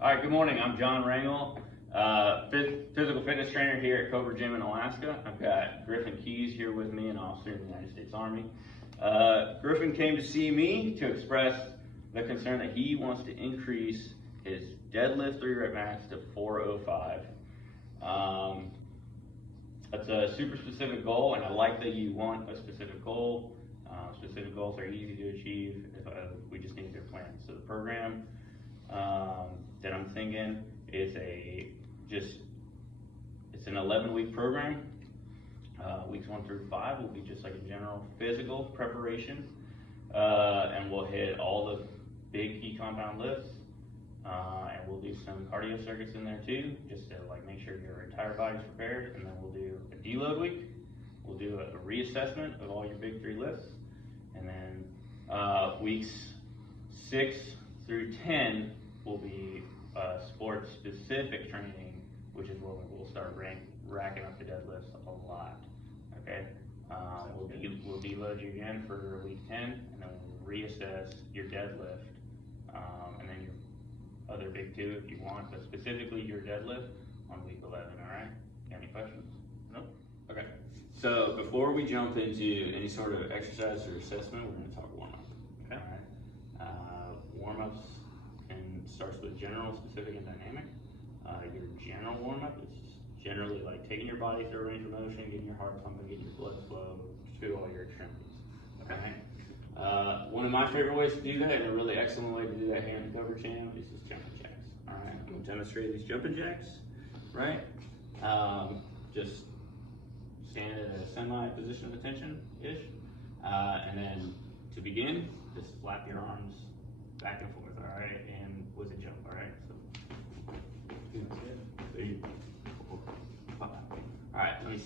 All right, good morning. I'm John Rangel, physical fitness trainer here at Cobra Gym in Alaska. I've got Griffin Keys here with me, an officer in the United States Army. Griffin came to see me to express the concern that he wants to increase his deadlift 3-rep max to 405. That's a super specific goal, and I like that you want a specific goal. Specific goals are easy to achieve if we just need their plan. So the program that I'm thinking is it's an 11-week program. Weeks 1 through 5 will be just like a general physical preparation, and we'll hit all the big key compound lifts, and we'll do some cardio circuits in there too, just to like make sure your entire body's prepared. And then we'll do a deload week. We'll do a reassessment of all your big 3 lifts, and then weeks 6 through 10 will be sports specific training, which is when we'll start racking up the deadlifts a lot. Okay, we'll deload you again for week 10, and then we'll reassess your deadlift, and then your other big 2 if you want, but specifically your deadlift on week 11. All right, got any questions? Nope. Okay, so before we jump into any sort of exercise or assessment, we're going to talk warm-up. Okay. All right. Warm-ups starts with general, specific, and dynamic. Your general warm-up is generally like taking your body through a range of motion, getting your heart pumping, getting your blood flow to all your extremities. Okay. One of my favorite ways to do that, and a really excellent way to do that here in the Cobra Gym, is just jumping jacks. All right, I'm going to demonstrate these jumping jacks. Right. Just stand at a semi position of attention-ish, and then to begin, just flap your arms back and forth. All right, and with a jump. All right, so all right, let me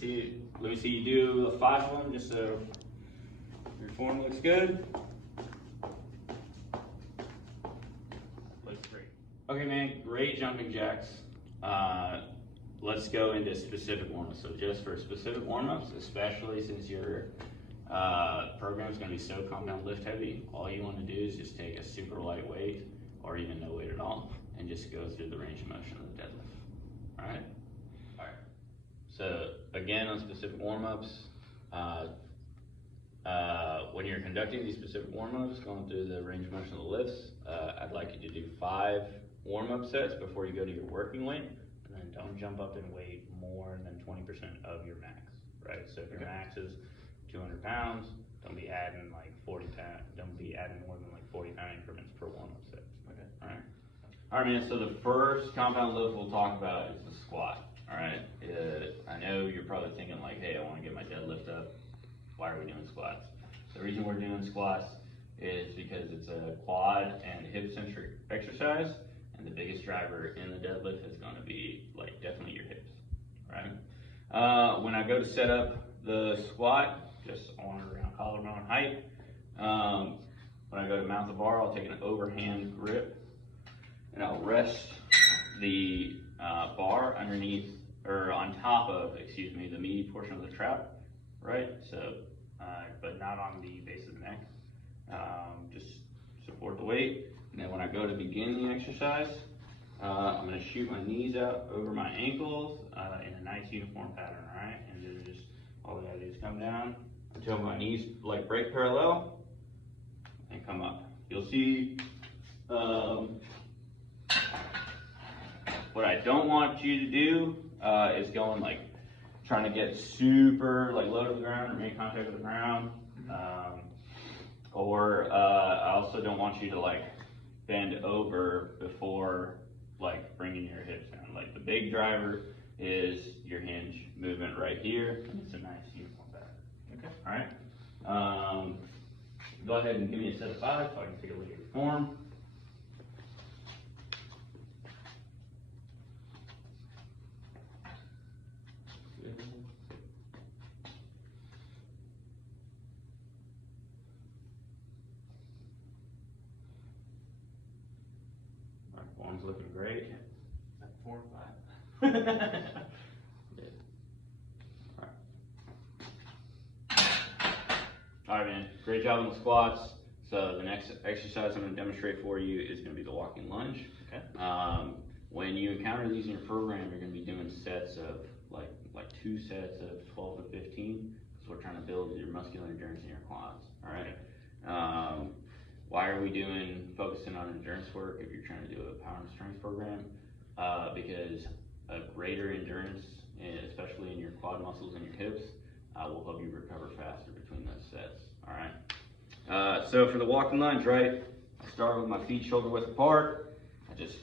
see you do 5 of them, just so your form looks good. Looks great. Okay, man, great jumping jacks. Let's go into specific warm-ups. So just for specific warm-ups, especially since your program is going to be so compound lift heavy, all you want to do is just take a super light weight or even no weight at all and just go through the range of motion of the deadlift. All right? All right. So again, on specific warm-ups, when you're conducting these specific warm-ups, going through the range of motion of the lifts, I'd like you to do 5 warm-up sets before you go to your working weight, and then don't jump up in weight more than 20% of your max, right? So if your max is 200 pounds, don't be adding like 40 pounds, don't be adding more than like 40 pound increments per warm-up set. Okay, all right? All right, man, so the first compound lift we'll talk about is the squat, all right? I know you're probably thinking like, hey, I want to get my deadlift up. Why are we doing squats? The reason we're doing squats is because it's a quad and hip-centric exercise, and the biggest driver in the deadlift is going to be like definitely your hips, right? When I go to set up the squat, just on or around collarbone height. When I go to mount the bar, I'll take an overhand grip, and I'll rest the bar underneath, or on top of, excuse me, the meaty portion of the trap, right? So, but not on the base of the neck. Just support the weight. And then when I go to begin the exercise, I'm going to shoot my knees out over my ankles in a nice uniform pattern, all right? And then just all we gotta do is come down until my knees like break parallel and come up. You'll see what I don't want you to do is going like trying to get super like low to the ground or make contact with the ground. I also don't want you to like bend over before like bringing your hips down. Like the big driver is your hinge movement right here. It's a nice uniform pattern. Okay. All right. Go ahead and give me a set of 5 so I can take a look at your form. Good. Our form's looking great. 4 or 5. Good. All right, man. Great job on the squats. So the next exercise I'm going to demonstrate for you is going to be the walking lunge. Okay. When you encounter these in your program, you're going to be doing sets of like 2 sets of 12 to 15. So we're trying to build your muscular endurance in your quads. All right. Why are we focusing on endurance work if you're trying to do a power and strength program? Because a greater endurance, especially in your quad muscles and your hips, will help you recover faster between those sets. All right. So for the walking lunge, right, I start with my feet shoulder width apart. I just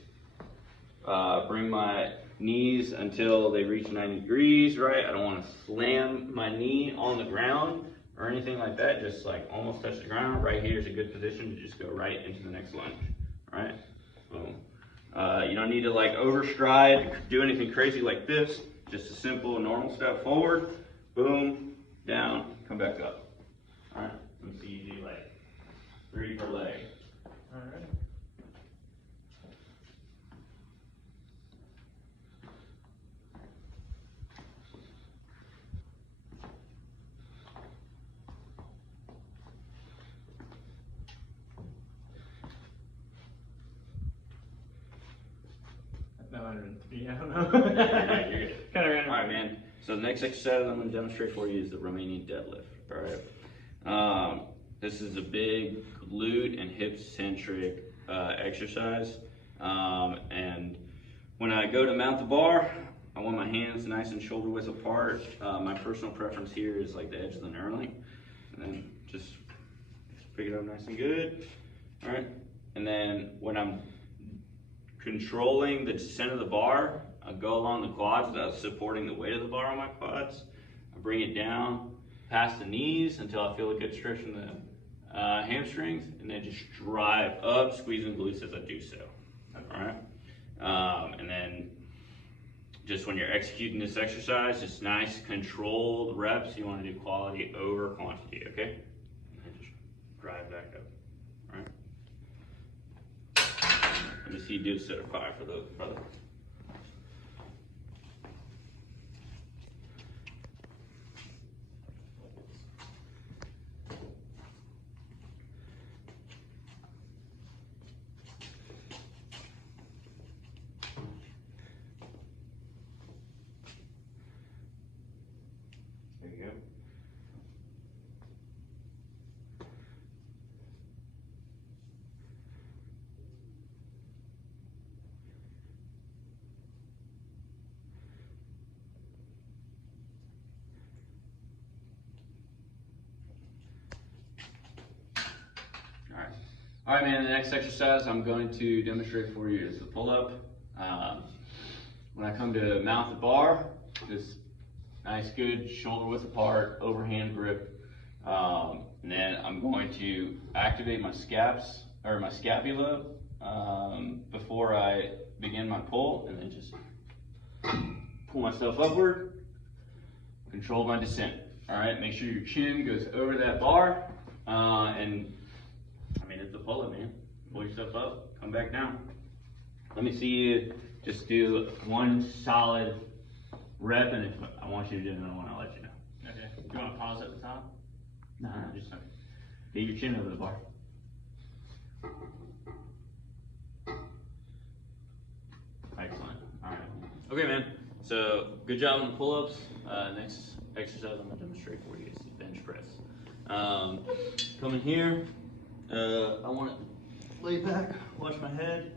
bring my knees until they reach 90 degrees, right? I don't want to slam my knee on the ground or anything like that, just like almost touch the ground. Right here is a good position to just go right into the next lunge, all right? Boom. You don't need to like overstride, do anything crazy like this. Just a simple normal step forward, boom, down, come back up. All right, let me see you do like 3 per leg. All right. No, I don't know. You're good. Kind of random. All right, man. So the next exercise I'm going to demonstrate for you is the Romanian deadlift. All right. This is a big glute and hip centric exercise. And when I go to mount the bar, I want my hands nice and shoulder width apart. My personal preference here is like the edge of the knurling. And then just pick it up nice and good. All right. And then when I'm controlling the descent of the bar, I go along the quads without supporting the weight of the bar on my quads. I bring it down past the knees until I feel a good stretch in the hamstrings, and then just drive up, squeezing glutes as I do so. All right. And then just when you're executing this exercise, just nice controlled reps. You want to do quality over quantity, okay? And just drive back up. All right. Let me see you do a set of 5 for those, brother. There you go. All right, man, the next exercise I'm going to demonstrate for you is the pull-up. When I come to mount the bar, just nice, good shoulder width apart, overhand grip. And then I'm going to activate my scapula before I begin my pull, and then just pull myself upward, control my descent. All right, make sure your chin goes over that bar, and I mean, it's a pull-up, man. Pull yourself up, come back down. Let me see you just do one solid rep, and if I want you to do another one, I'll let you know. Okay. Do you want to pause at the top? No, just get your chin over the bar. Excellent. All right. Okay, man. So good job on the pull-ups. Next exercise I'm gonna demonstrate for you is the bench press. Come in here. I want to lay back, watch my head.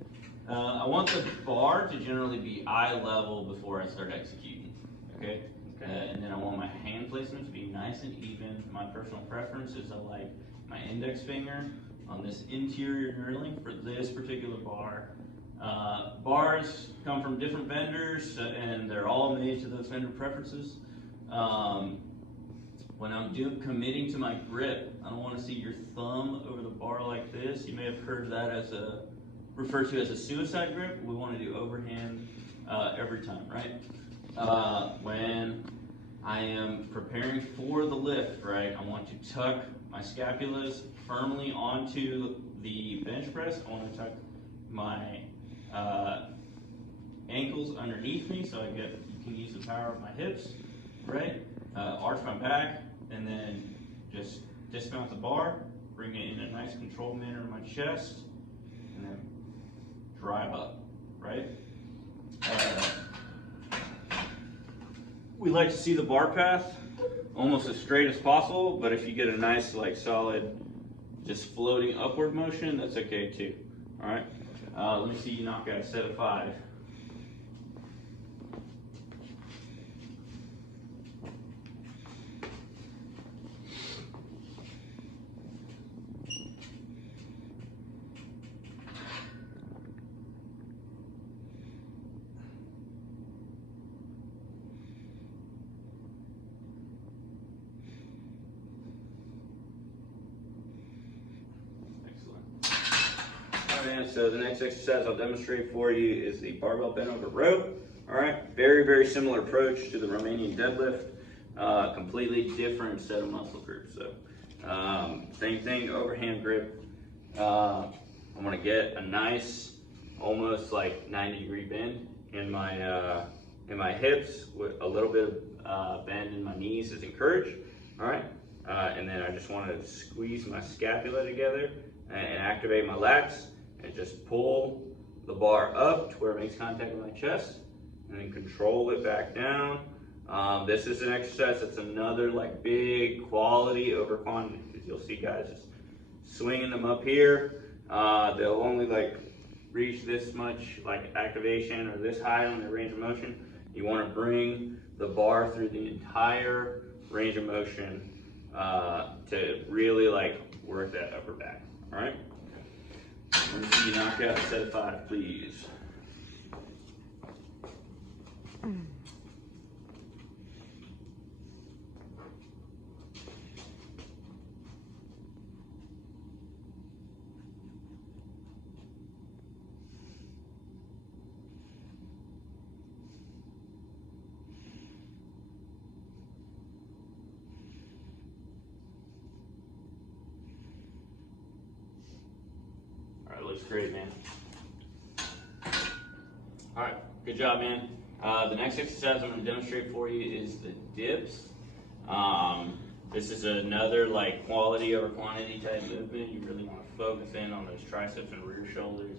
I want the bar to generally be eye level before I start executing. Okay. And then I want my hand placement to be nice and even. My personal preference is I like my index finger on this interior knurling for this particular bar. Bars come from different vendors, and they're all made to those vendor preferences. When I'm committing to my grip, I don't want to see your thumb over the bar like this. You may have heard that referred to as a suicide grip. We want to do overhand every time, right? When I am preparing for the lift, right, I want to tuck my scapulas firmly onto the bench press. I want to tuck my ankles underneath me so you can use the power of my hips, right? Arch my back, and then just dismount the bar, bring it in a nice controlled manner in my chest, and then drive up. right? We like to see the bar path almost as straight as possible, but if you get a nice, like, solid, just floating upward motion, that's okay too. All right. Let me see you knock out a set of 5. So the next exercise I'll demonstrate for you is the barbell bent over row. All right, very similar approach to the Romanian deadlift. Completely different set of muscle groups. So same thing, overhand grip. I'm gonna get a nice, almost like 90-degree bend in my hips with a little bit of bend in my knees is encouraged. All right, and then I just want to squeeze my scapula together and activate my lats. And just pull the bar up to where it makes contact with my chest, and then control it back down. This is an exercise that's another like big quality over quantity, because you'll see guys just swinging them up here. They'll only like reach this much like activation or this high on their range of motion. You want to bring the bar through the entire range of motion to really like work that upper back. All right. Let me see you knock out a set of 5, please. Looks great, man. All right, good job, man. The next exercise I'm going to demonstrate for you is the dips. This is another like quality over quantity type movement. You really want to focus in on those triceps and rear shoulders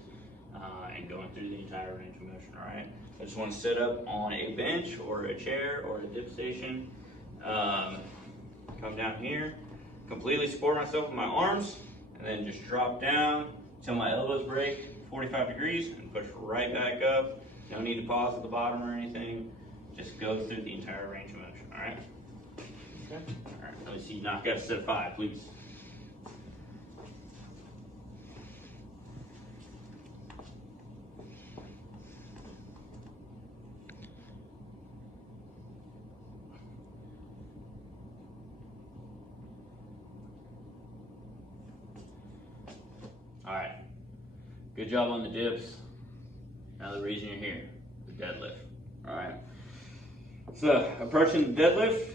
and going through the entire range of motion. All right. I just want to sit up on a bench or a chair or a dip station. Come down here, completely support myself with my arms, and then just drop down till my elbows break 45 degrees and push right back up. No need to pause at the bottom or anything. Just go through the entire range of motion, all right? Okay. All right, let me see you knock out a set of 5, please. All right, good job on the dips. Now the reason you're here, the deadlift, all right? So approaching the deadlift,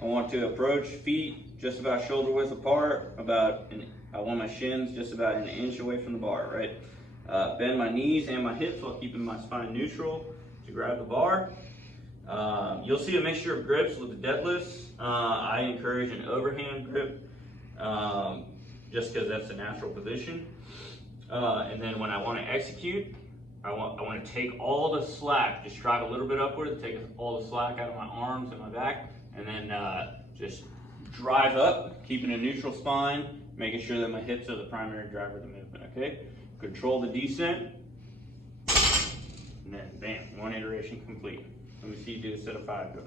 I want to approach feet just about shoulder width apart, I want my shins just about an inch away from the bar, right? Bend my knees and my hips while keeping my spine neutral to grab the bar. You'll see a mixture of grips with the deadlifts. I encourage an overhand grip, just because that's the natural position. And then when I want to execute, I want to take all the slack, just drive a little bit upward, take all the slack out of my arms and my back, and then just drive up, keeping a neutral spine, making sure that my hips are the primary driver of the movement, okay? Control the descent, and then bam, 1 iteration complete. Let me see you do a set of 5, go.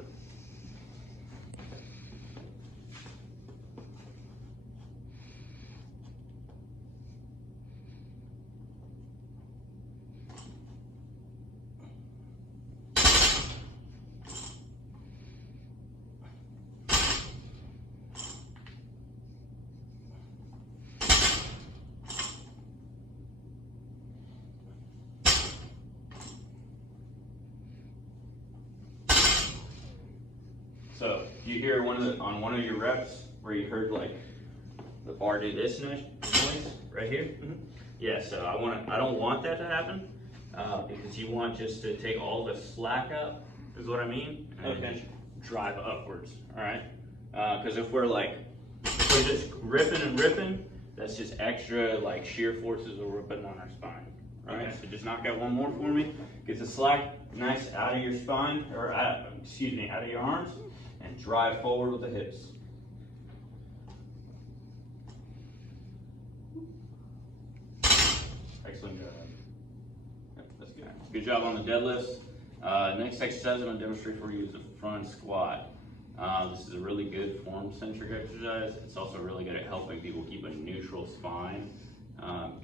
So you hear on one of your reps where you heard like the bar do this noise right here? Mm-hmm. Yeah, so I don't want that to happen because you want just to take all the slack out, is what I mean, and then just drive upwards, all right? Because if we're just ripping and ripping, that's just extra like shear forces that we're putting on our spine, Alright, so just knock out one more for me. Get the slack nice out of your spine, or out of your arms, and drive forward with the hips. Excellent job. Yep, that's good. Good job on the deadlifts. Next exercise I'm going to demonstrate for you is the front squat. This is a really good form-centric exercise. It's also really good at helping people keep a neutral spine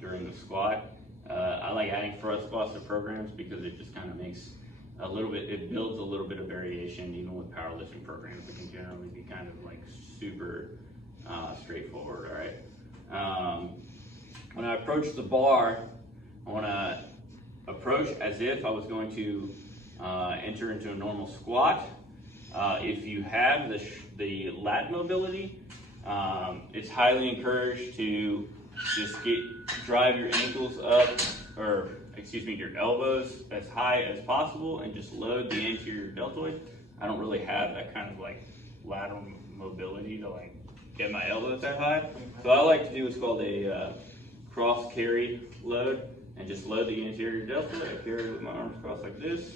during the squat. I like adding front squats to programs because it just kind of makes a little bit, it builds a little bit of variation. Even with powerlifting programs, it can generally be kind of like super straightforward, all right? When I approach the bar, I want to approach as if I was going to enter into a normal squat. If you have the lat mobility, it's highly encouraged to just drive your ankles up, or excuse me, your elbows as high as possible and just load the anterior deltoid. I don't really have that kind of like lateral mobility to like get my elbows that high. So I like to do what's called a cross carry load and just load the anterior deltoid. I carry with my arms crossed like this.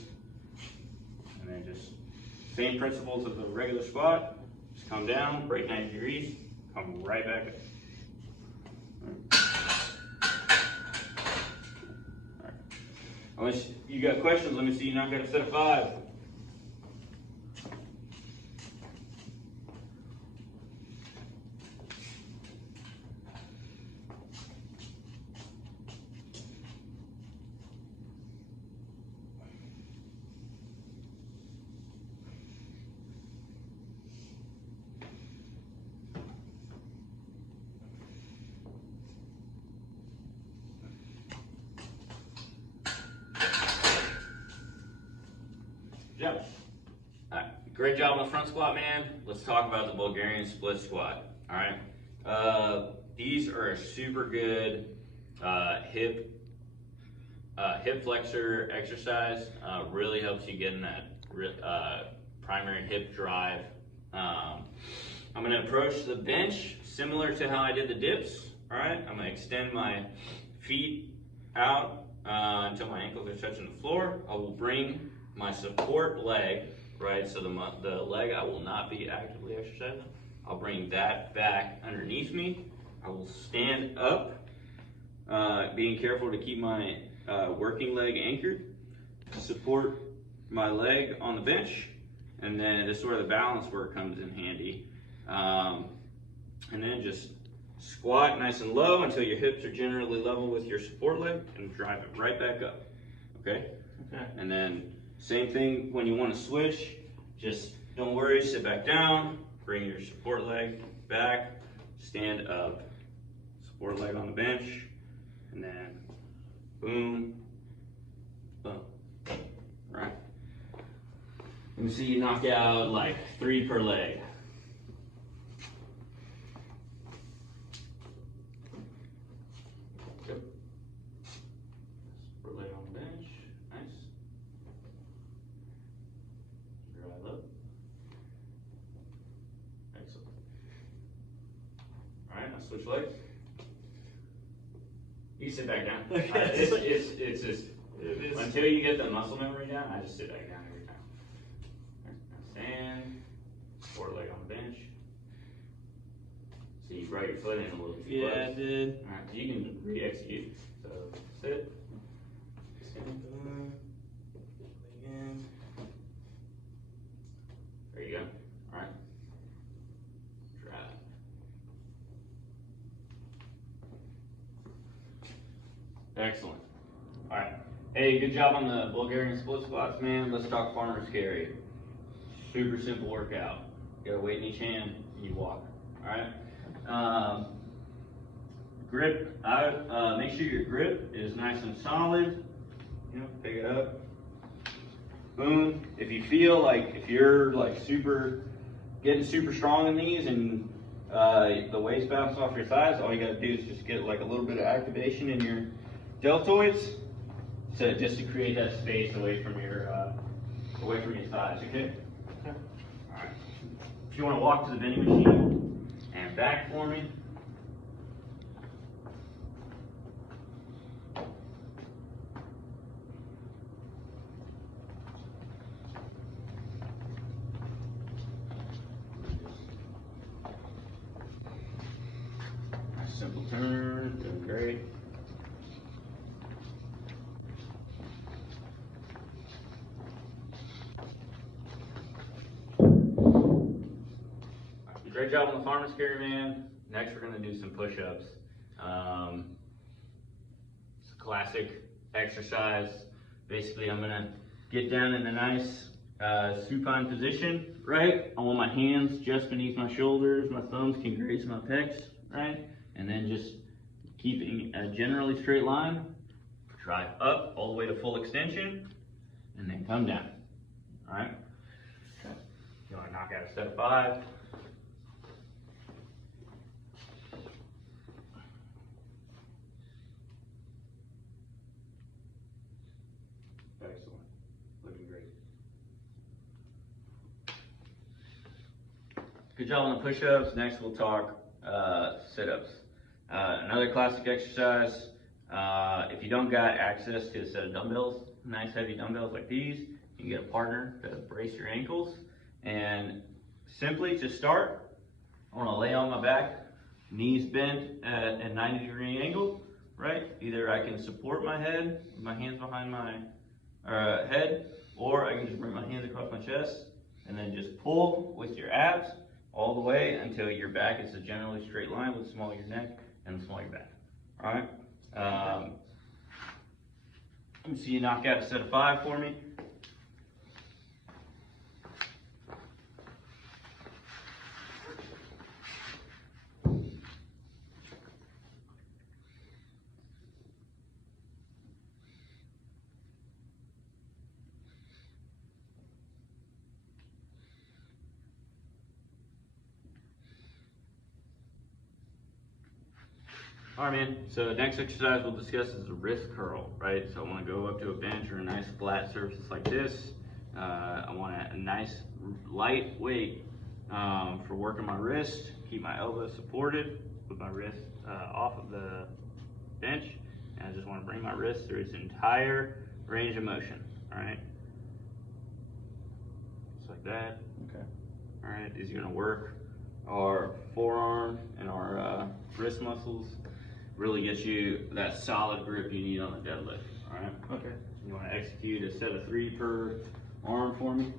And then just same principles of the regular squat. Just come down, break 90 degrees, come right back up. Alright. Unless you got questions, let me see you knock out a set of 5. Yeah. Alright, great job on the front squat, man. Let's talk about the Bulgarian split squat. Alright. These are a super good hip flexor exercise. Really helps you get in that primary hip drive. I'm going to approach the bench similar to how I did the dips. Alright, I'm going to extend my feet out until my ankles are touching the floor. I will bring my support leg, right, so the leg I will not be actively exercising. I'll bring that back underneath me. I will stand up, being careful to keep my working leg anchored, support my leg on the bench, and then this is where the balance work comes in handy. And then just squat nice and low until your hips are generally level with your support leg, and drive it right back up, okay? Okay. And then same thing when you want to switch, just don't worry, sit back down, bring your support leg back, stand up, support leg on the bench, and then boom, boom, right? Let me see you knock out like 3 per leg. Yep. Support leg on the bench, nice. Drive up. Excellent. Alright, now switch legs. You sit back down. It's just, until you get the muscle memory down, I just sit back down every time. Now stand, support leg on the bench. So you brought your foot in a little too close. Yeah, I did. Alright, so you can re-execute. So sit, stand, again. There you go. Alright. Drive. Excellent. Alright. Hey, good job on the Bulgarian split squats, man. Let's talk farmer's carry. Super simple workout. You got a weight in each hand and you walk. Alright. Grip. Make sure your grip is nice and solid. You know, pick it up. Boom. If you feel like, if you're like getting super strong in these and the weights bounce off your thighs, all you gotta do is just get like a little bit of activation in your deltoids, so just to create that space away from your thighs. Okay. All right. If you want to walk to the vending machine and back for me. great job on the farmer's carry, man. Next, we're gonna do some push-ups. It's a classic exercise. Basically, I'm gonna get down in a nice supine position, right? I want my hands just beneath my shoulders. My thumbs can graze my pecs, right? And then just keeping a generally straight line. Drive up all the way to full extension, and then come down. All right? Okay. You wanna knock out a set of 5. Excellent. Looking great. Good job on the push-ups. Next we'll talk sit-ups. Another classic exercise. If you don't got access to a set of dumbbells, nice heavy dumbbells like these, you can get a partner to brace your ankles. And simply to start, I want to lay on my back, knees bent at a 90-degree angle, right? Either I can support my head with my hands behind my head, or I can just bring my hands across my chest and then just pull with your abs all the way until your back is a generally straight line with the small of your neck and the small of your back. All right? Let me see you knock out a set of 5 for me. All right, man, so the next exercise we'll discuss is a wrist curl, right? So I want to go up to a bench or a nice flat surface like this. I want a nice light weight for working my wrist, keep my elbows supported, put my wrist off of the bench, and I just want to bring my wrist through its entire range of motion, all right? Just like that. Okay. All right, these are going to work our forearm and our wrist muscles. Really gets you that solid grip you need on the deadlift, all right? Okay. You want to execute a set of 3 per arm for me?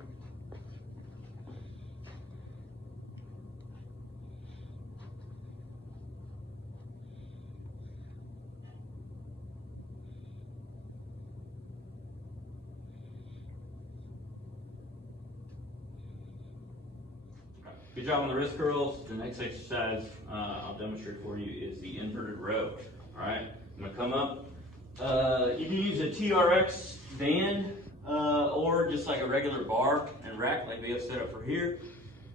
Good job on the wrist curls. The next exercise I'll demonstrate for you is the inverted row. All right, I'm gonna come up. You can use a TRX band or just like a regular bar and rack like we have set up for here.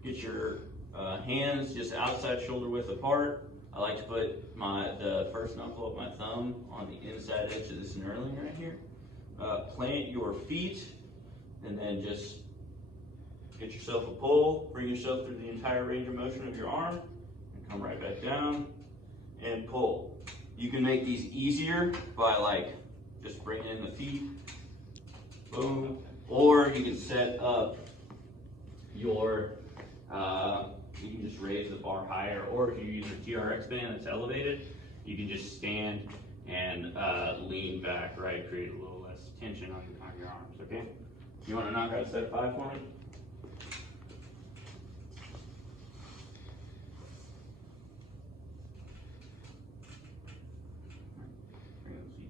Get your hands just outside shoulder width apart. I like to put the first knuckle of my thumb on the inside edge of this knurling right here. Plant your feet and then just get yourself a pull, bring yourself through the entire range of motion of your arm, and come right back down and pull. You can make these easier by like just bringing in the feet, boom, or you can set up your, you can just raise the bar higher, or if you use a TRX band that's elevated, you can just stand and lean back, right, create a little less tension on your arms, okay? You wanna knock out a set of 5 for me?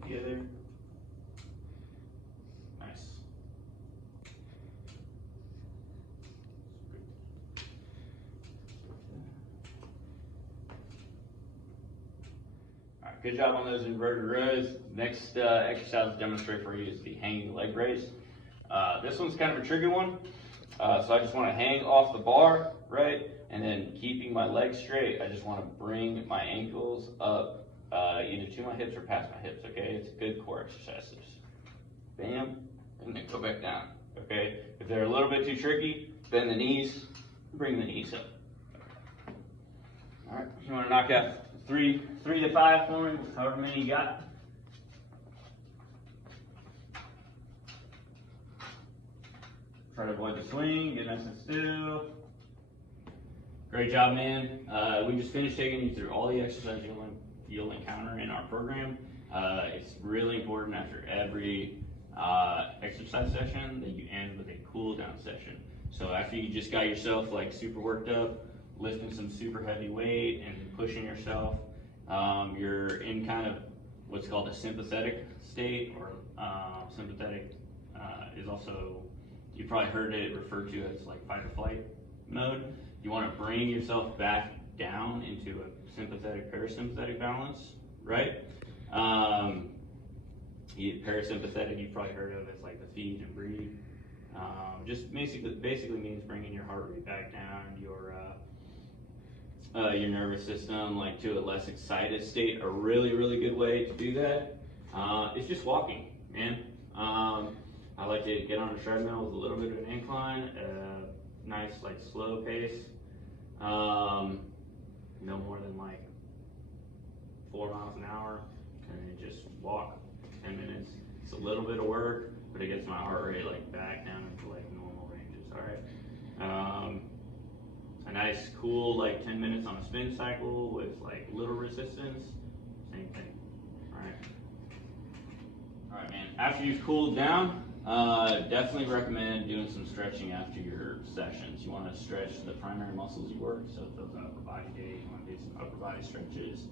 Together. Nice. All right, good job on those inverted rows. Next exercise to demonstrate for you is the hanging leg raise. This one's kind of a tricky one. So I just want to hang off the bar, right? And then keeping my legs straight, I just want to bring my ankles up either to my hips or past my hips, okay? It's a good core exercise. Just bam, and then go back down, okay? If they're a little bit too tricky, bend the knees, bring the knees up. All right, you wanna knock out 3 to 5 for me, however many you got. Try to avoid the swing, get nice and still. Great job, man. We just finished taking you through all the exercises you'll encounter in our program. It's really important after every exercise session that you end with a cool down session. So after you just got yourself like super worked up, lifting some super heavy weight and pushing yourself. You're in kind of what's called a sympathetic state, or sympathetic is also, you've probably heard it referred to as like fight or flight mode. You want to bring yourself back down into a sympathetic parasympathetic balance, right? Parasympathetic you've probably heard of as like the feed and breathe. Just basically means bringing your heart rate back down, your nervous system like to a less excited state. A really good way to do that is just walking, man. I like to get on a treadmill with a little bit of an incline, nice like slow pace. No more than like 4 miles an hour, and just walk 10 minutes. It's a little bit of work, but it gets my heart rate like back down into like normal ranges. All right. A nice cool like 10 minutes on a spin cycle with like little resistance. Same thing. All right. All right, man. After you've cooled down, definitely recommend doing some stretching after your sessions. You want to stretch the primary muscles you work. So if those are upper body days, you want to do some upper body stretches.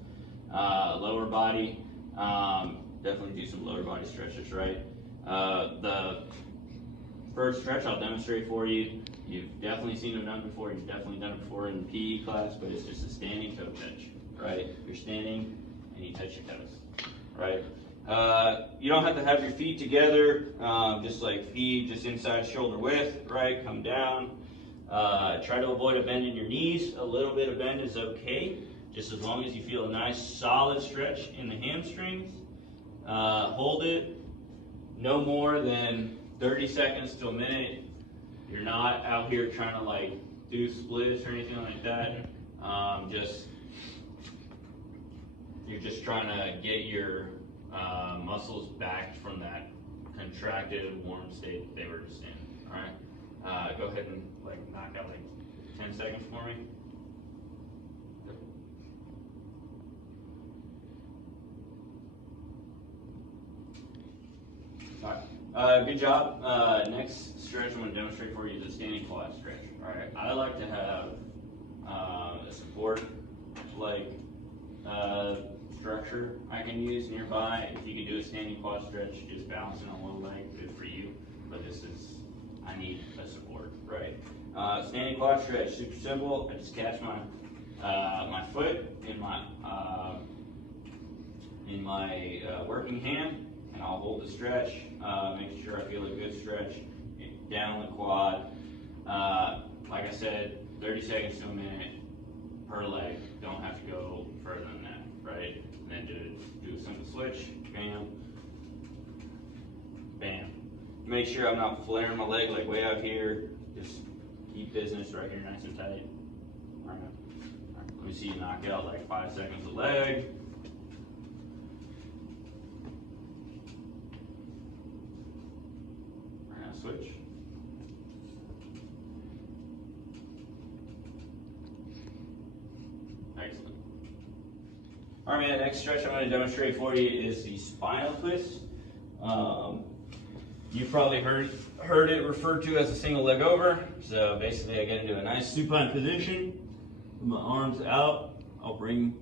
Lower body, definitely do some lower body stretches, right? The first stretch I'll demonstrate for you. You've definitely seen them done before. You've definitely done it before in PE class, but it's just a standing toe touch, right? You're standing and you touch your toes, right? You don't have to have your feet together, just like feet just inside shoulder width, right? Come down. Try to avoid a bend in your knees. A little bit of bend is okay, just as long as you feel a nice solid stretch in the hamstrings. Hold it no more than 30 seconds to a minute. You're not out here trying to like do splits or anything like that. You're just trying to get your muscles back from that contracted, warm state that they were just in. All right. Go ahead and like knock out like 10 seconds for me. All right. Good job. Next stretch I'm going to demonstrate for you is a standing quad stretch. All right. I like to have a support like structure I can use nearby. If you can do a standing quad stretch, just balancing on one leg, good for you. But I need a support, right? Standing quad stretch, super simple. I just catch my my foot in my working hand, and I'll hold the stretch, make sure I feel a good stretch down the quad. Like I said, 30 seconds to a minute per leg. Don't have to go further than that, right? And then do a simple switch, bam, bam. Make sure I'm not flaring my leg like way out here. Just keep business right here nice and tight. All right. Let me see you knock out like 5 seconds a leg. Switch. Excellent. All right, man, next stretch I'm going to demonstrate for you is the spinal twist. You've probably heard it referred to as a single leg over. So basically I get into a nice supine position, put my arms out. I'll bring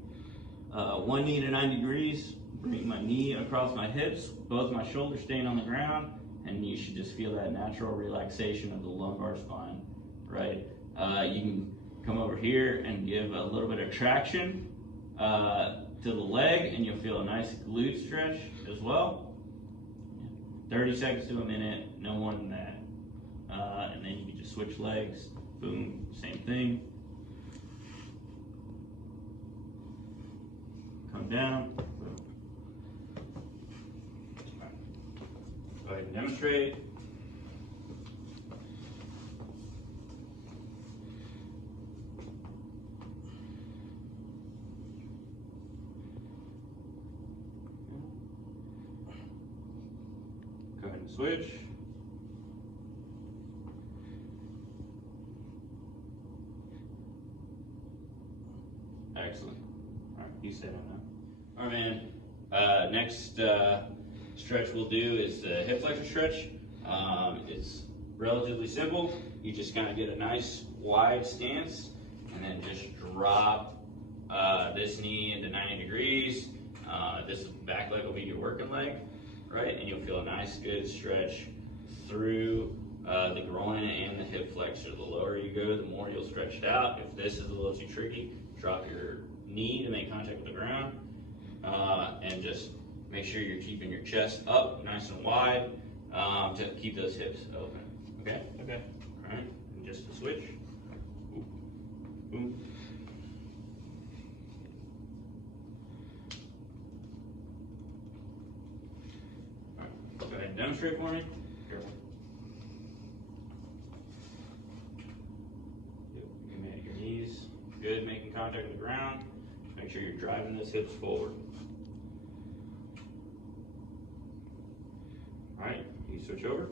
one knee to 90 degrees, bring my knee across my hips, both my shoulders staying on the ground, and you should just feel that natural relaxation of the lumbar spine, right? You can come over here and give a little bit of traction to the leg, and you'll feel a nice glute stretch as well. 30 seconds to a minute, no more than that. And then you can just switch legs, boom, same thing. Come down, boom. Go ahead and demonstrate. Go ahead and switch. Excellent. All right, you stay on that. All right, man. Next stretch we'll do is the hip flexor stretch. It's relatively simple. You just kind of get a nice wide stance and then just drop this knee into 90 degrees. This back leg will be your working leg, right? And you'll feel a nice good stretch through the groin and the hip flexor. The lower you go, the more you'll stretch it out. If this is a little too tricky, drop your knee to make contact with the ground, and just make sure you're keeping your chest up nice and wide to keep those hips open. Okay? Okay. All right, and just a switch. Ooh. Ooh. All right, go ahead and demonstrate for me. Careful. Your knees good, making contact with the ground. Make sure you're driving those hips forward. All right, you switch over.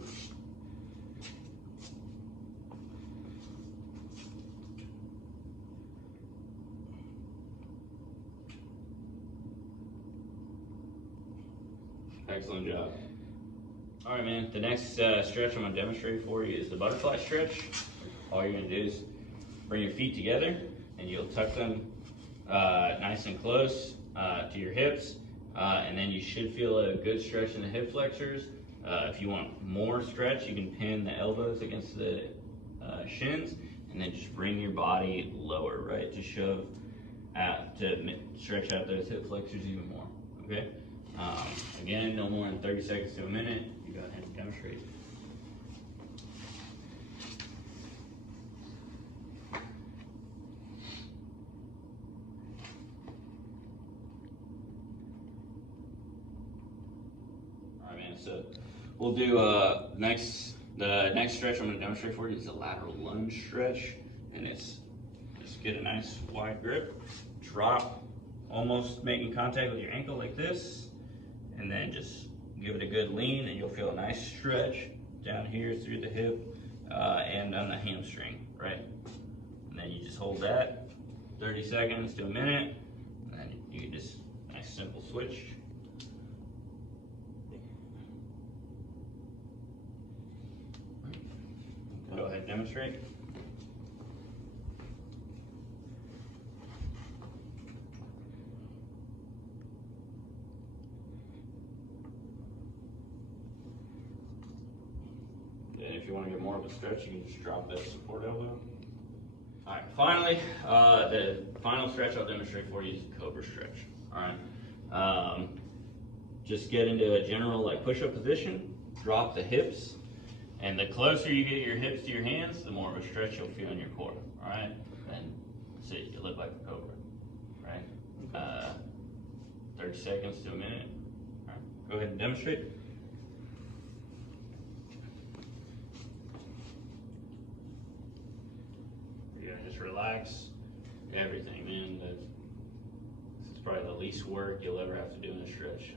Excellent job. All right, man. The next stretch I'm gonna demonstrate for you is the butterfly stretch. All you're gonna do is bring your feet together, and you'll tuck them nice and close to your hips, and then you should feel a good stretch in the hip flexors. If you want more stretch, you can pin the elbows against the shins, and then just bring your body lower, right? To shove out, to stretch out those hip flexors even more, okay? Again, no more than 30 seconds to a minute. You go ahead and demonstrate. All right, man, so we'll do the next stretch I'm gonna demonstrate for you is a lateral lunge stretch, and it's just get a nice wide grip, drop, almost making contact with your ankle like this, and then just give it a good lean, and you'll feel a nice stretch down here through the hip and on the hamstring, right? And then you just hold that 30 seconds to a minute, and then you can just nice simple switch. Go ahead and demonstrate. And if you want to get more of a stretch, you can just drop that support elbow. All right, finally, the final stretch I'll demonstrate for you is the cobra stretch. All right, just get into a general like push-up position, drop the hips, and the closer you get your hips to your hands, the more of a stretch you'll feel in your core. All right, and that's it. You look like a cobra, right? 30 seconds to a minute. All right, go ahead and demonstrate. Relax everything, man. This is probably the least work you'll ever have to do in a stretch.